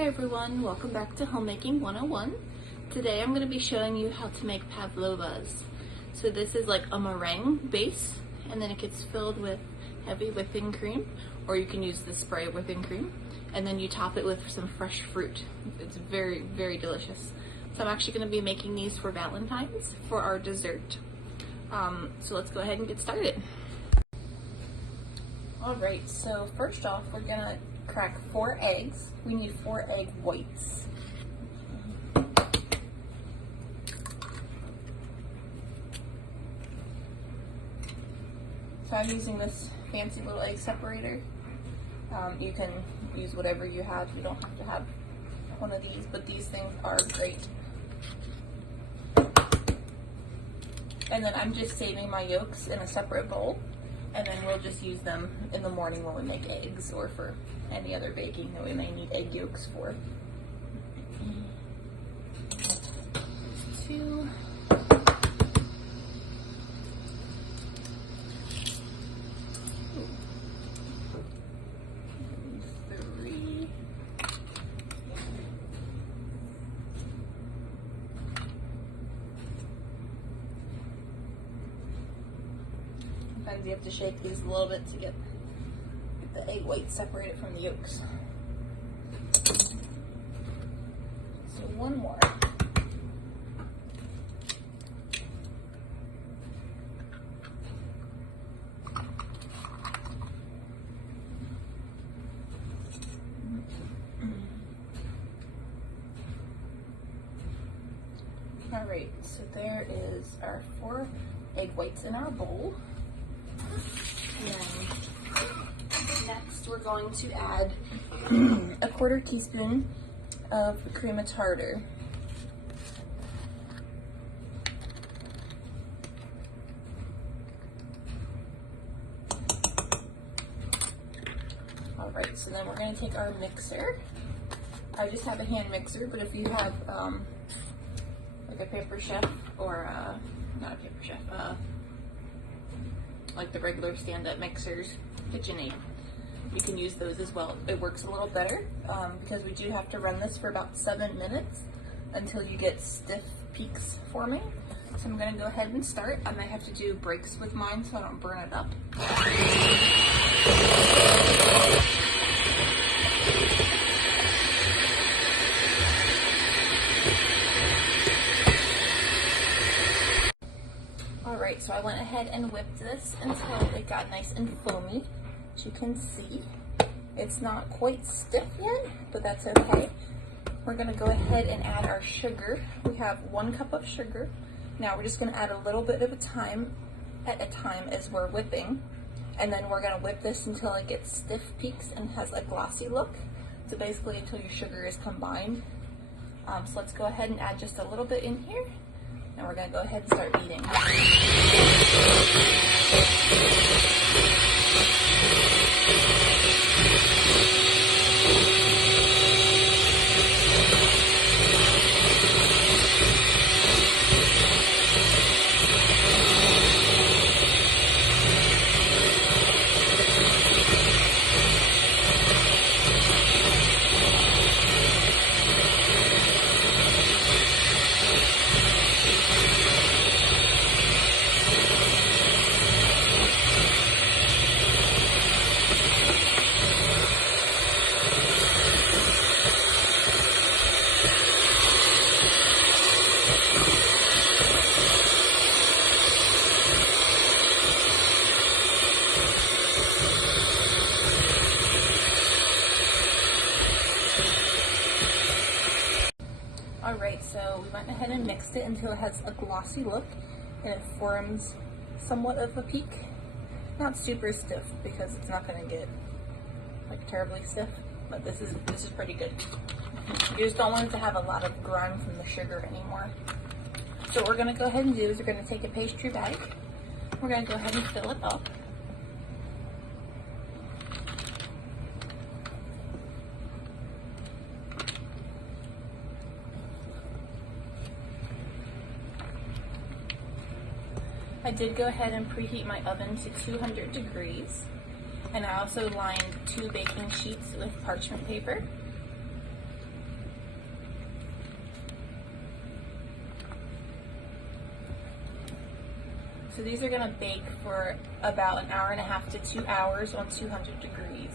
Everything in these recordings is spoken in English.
Hi everyone, welcome back to Homemaking 101. Today I'm going to be showing you how to make pavlovas. So this is like a meringue base, and then it gets filled with heavy whipping cream, or you can use the spray whipping cream, and then you top it with some fresh fruit. It's very, very delicious. So I'm actually going to be making these for valentines for our dessert. So let's go ahead and get started. Alright, so first off we're going to crack 4 eggs. We need 4 egg whites. So I'm using this fancy little egg separator. You can use whatever you have. You don't have to have one of these, but these things are great. And then I'm just saving my yolks in a separate bowl, and then we'll just use them in the morning when we make eggs or for any other baking that we may need egg yolks for. 2. 3. Sometimes you have to shake these a little bit to get the egg whites separated from the yolks. So 1 more. Alright, so there is our 4 egg whites in our bowl. And next we're going to add a 1/4 teaspoon of cream of tartar. Alright, so then we're going to take our mixer. I just have a hand mixer, but if you have like a paper chef or not a paper chef, like the regular stand-up mixers, KitchenAid, you can use those as well. It works a little better because we do have to run this for about 7 minutes until you get stiff peaks forming. So I'm going to go ahead and start. I might have to do breaks with mine so I don't burn it up. Alright, so I went ahead and whipped this until it got nice and foamy. As you can see, it's not quite stiff yet, but that's okay. We're going to go ahead and add our sugar. We have 1 cup of sugar. Now we're just going to add a little bit of a time at a time as we're whipping, and then we're going to whip this until it gets stiff peaks and has a glossy look. So basically until your sugar is combined. So let's go ahead and add just a little bit in here, and we're going to go ahead and start beating. Alright, so we went ahead and mixed it until it has a glossy look and it forms somewhat of a peak. Not super stiff because it's not going to get like terribly stiff, but this is pretty good. You just don't want it to have a lot of grime from the sugar anymore. So what we're going to go ahead and do is we're going to take a pastry bag. We're going to go ahead and fill it up. I did go ahead and preheat my oven to 200 degrees, and I also lined 2 baking sheets with parchment paper. So these are gonna bake for about an hour and a half to 2 hours on 200 degrees.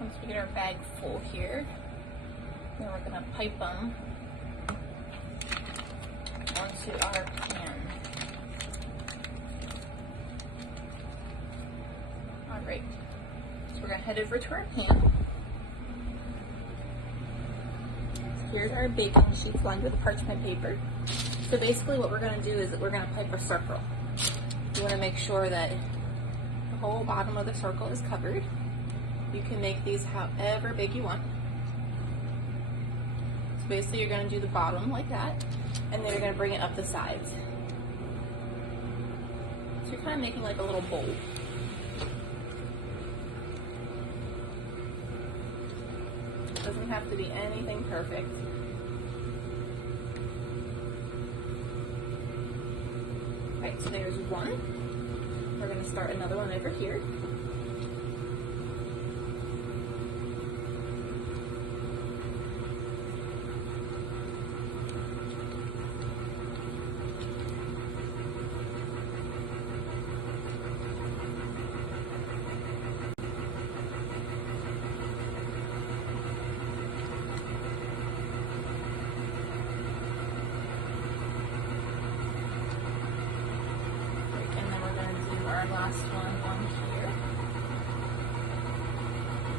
Once we get our bag full here, then we're gonna pipe them onto our pan. All right, so we're gonna head over to our pan. Here's our baking sheets lined with parchment paper. So basically what we're gonna do is that we're gonna pipe a circle. You wanna make sure that the whole bottom of the circle is covered. You can make these however big you want. So basically you're gonna do the bottom like that, and then you're gonna bring it up the sides. So you're kind of making like a little bowl. Doesn't have to be anything perfect. Right, so there's one. We're gonna start another one over here. Our last one here.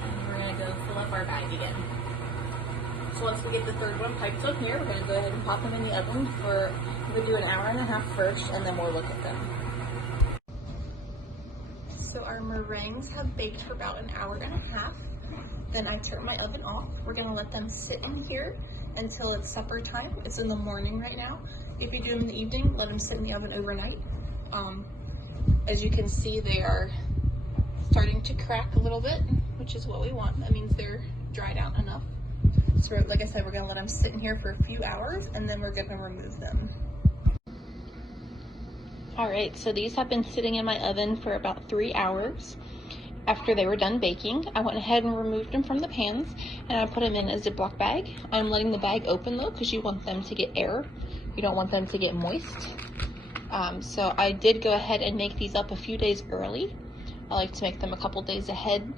And we're gonna go fill up our bag again. So once we get the third one piped up here, we're gonna go ahead and pop them in the oven for, we're gonna do an hour and a half first, and then we'll look at them. So our meringues have baked for about an hour and a half. Then I turn my oven off. We're gonna let them sit in here until it's supper time. It's in the morning right now. If you do them in the evening, let them sit in the oven overnight. As you can see, they are starting to crack a little bit, which is what we want. That means they're dried out enough. So like I said, we're gonna let them sit in here for a few hours, and then we're gonna remove them. All right, so these have been sitting in my oven for about 3 hours. After they were done baking, I went ahead and removed them from the pans, and I put them in a Ziploc bag. I'm letting the bag open though, because you want them to get air. You don't want them to get moist. So I did go ahead and make these up a few days early. I like to make them a couple days ahead.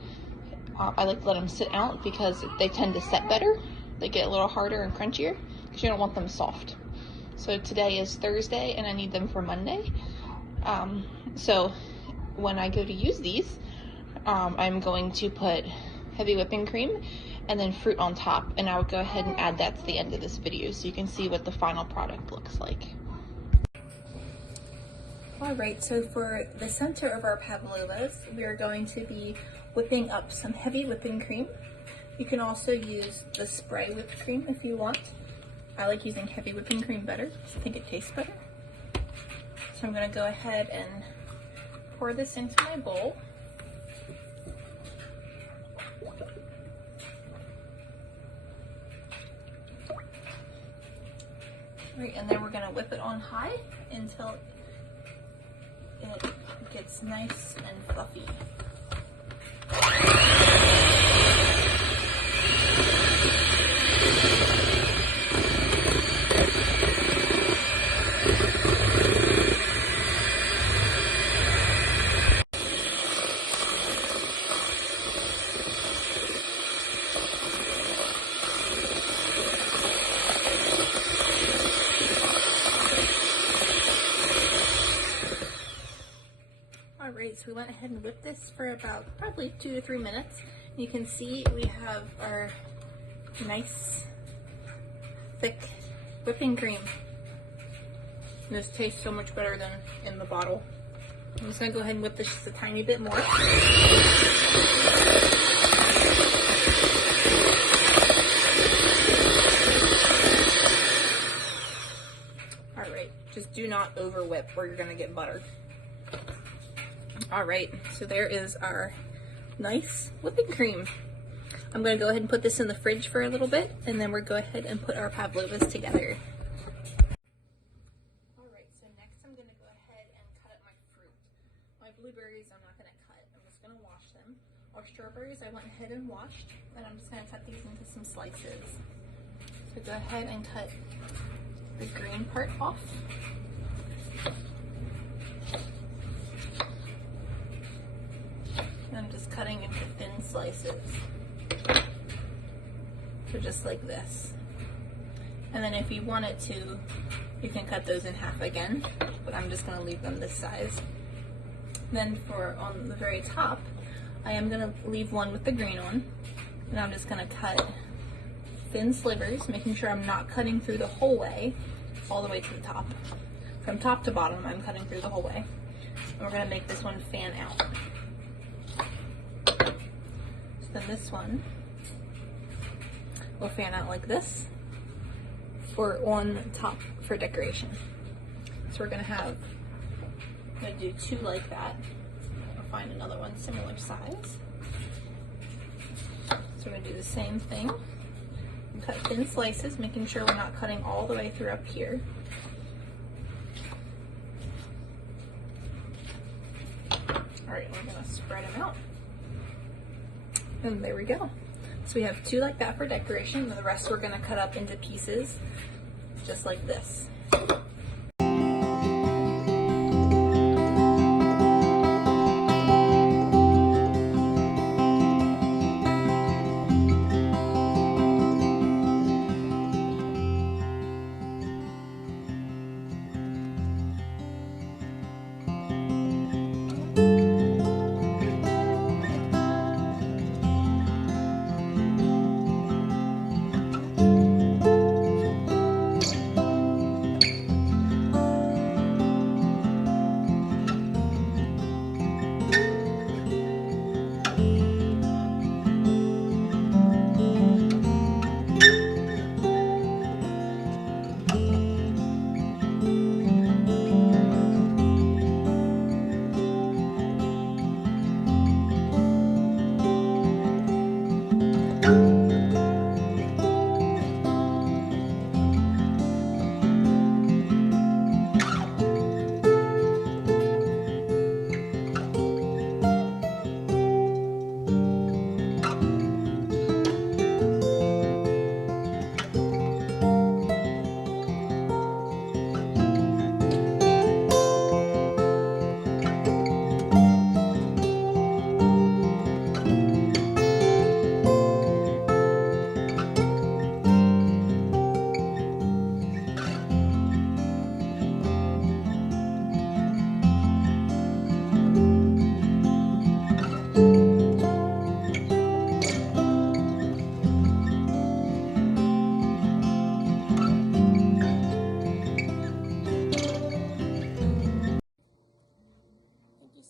I like to let them sit out because they tend to set better. They get a little harder and crunchier because you don't want them soft. So today is Thursday and I need them for Monday. So when I go to use these, I'm going to put heavy whipping cream and then fruit on top, and I would go ahead and add that to the end of this video so you can see what the final product looks like. Alright, so for the center of our pavlovas, we are going to be whipping up some heavy whipping cream. You can also use the spray whipped cream if you want. I like using heavy whipping cream better because I think it tastes better. So I'm going to go ahead and pour this into my bowl. Right, and then we're going to whip it on high until it gets nice and fluffy. Alright, so we went ahead and whipped this for about probably 2 to 3 minutes. You can see we have our nice thick whipping cream. And this tastes so much better than in the bottle. I'm just going to go ahead and whip this just a tiny bit more. Alright, just do not over whip or you're going to get buttered. Alright, so there is our nice whipping cream. I'm going to go ahead and put this in the fridge for a little bit, and then we'll go ahead and put our pavlovas together. Alright, so next I'm going to go ahead and cut up my fruit. My blueberries I'm not going to cut, I'm just going to wash them. Our strawberries I went ahead and washed, and I'm just going to cut these into some slices. So So go ahead and cut the green part off. And I'm just cutting into thin slices. So just like this. And then if you wanted to, you can cut those in half again, but I'm just gonna leave them this size. Then on the very top, I am gonna leave one with the green on, and I'm just gonna cut thin slivers, making sure I'm not cutting through the whole way, all the way to the top. From top to bottom, I'm cutting through the whole way. And we're gonna make this one fan out. So then this one will fan out like this, or on top for decoration. So we're gonna do two like that. I'll find another one similar size. So we're gonna do the same thing. Cut thin slices, making sure we're not cutting all the way through up here. All right, we're gonna spread them out. And there we go. So we have two like that for decoration, and the rest we're gonna cut up into pieces, just like this.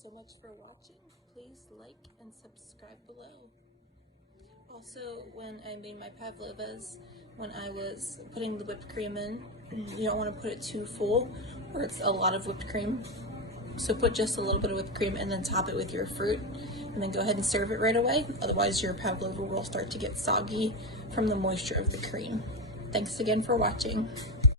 So much for watching. Please like and subscribe below. Also, when I made my pavlovas, when I was putting the whipped cream in, you don't want to put it too full or it's a lot of whipped cream. So put just a little bit of whipped cream and then top it with your fruit, and then go ahead and serve it right away. Otherwise your pavlova will start to get soggy from the moisture of the cream. Thanks again for watching.